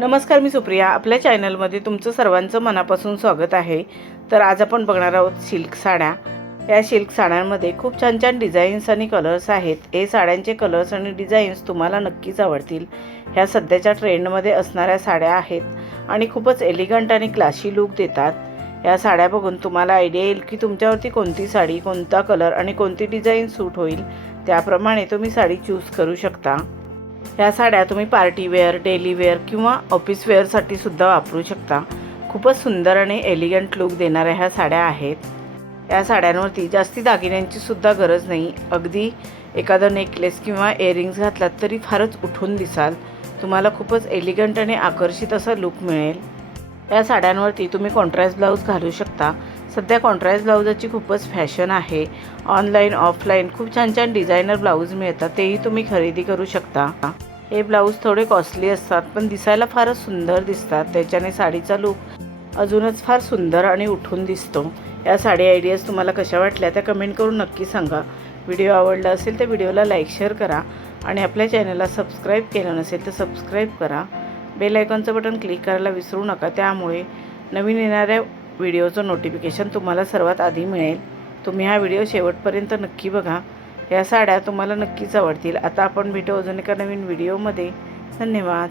नमस्कार, मी सुप्रिया. आपल्या चॅनलमध्ये तुमचं सर्वांचं मनापासून स्वागत आहे. तर आज आपण बघणार आहोत सिल्क साड्या. या सिल्क साड्यांमध्ये खूप छान छान डिझाईन्स आणि कलर्स आहेत. हे साड्यांचे कलर्स आणि डिझाईन्स तुम्हाला नक्कीच आवडतील. ह्या सध्याच्या ट्रेंडमध्ये असणाऱ्या साड्या आहेत आणि खूपच एलिगंट आणि क्लासी लुक देतात. या साड्या बघून तुम्हाला आयडिया येईल की तुमच्यावरती कोणती साडी, कोणता कलर आणि कोणती डिझाईन सूट होईल. त्याप्रमाणे तुम्ही साडी चूज करू शकता. ह्या साड्या तुम्ही पार्टी वेअर, डेली वेअर किंवा ऑफिस वेअरसाठी सुद्धा वापरू शकता. खूपच सुंदर आणि एलिगंट लुक देणाऱ्या ह्या साड्या आहेत. या साड्यांवरती जास्ती दागिन्यांची सुद्धा गरज नाही. अगदी एखादा नेकलेस किंवा इयरिंग्स घातलात तरी फारच उठून दिसाल. तुम्हाला खूपच एलिगंट आणि आकर्षित असा लुक मिळेल. या साड्यांवरती तुम्ही कॉन्ट्रास्ट ब्लाऊज घालू शकता. सध्या कॉन्ट्रास्ट ब्लाऊजाची खूपच फॅशन आहे. ऑनलाईन, ऑफलाईन खूप छान छान डिझायनर ब्लाऊज मिळतात, तेही तुम्ही खरेदी करू शकता. हे ब्लाऊज थोडे कॉस्टली असतात पण दिसायला फारच सुंदर दिसतात. त्याच्याने साडीचा लुक अजूनच फार सुंदर आणि उठून दिसतो. या साडी आयडियाज तुम्हाला कशा वाटल्या त्या कमेंट करून नक्की सांगा. व्हिडिओ आवडला असेल तर व्हिडिओला लाईक, शेअर करा आणि आपल्या चॅनलला सबस्क्राईब केलं नसेल तर सबस्क्राईब करा. बेल आयकॉनचं बटन क्लिक करायला विसरू नका. त्यामुळे नवीन येणाऱ्या व्हिडिओचं नोटिफिकेशन तुम्हाला सर्वात आधी मिळेल. तुम्ही हा व्हिडिओ शेवटपर्यंत नक्की बघा. या साड्या तुम्हाला नक्कीच आवडतील. आता आपण भेटू अजून एका नवीन व्हिडिओमध्ये. धन्यवाद.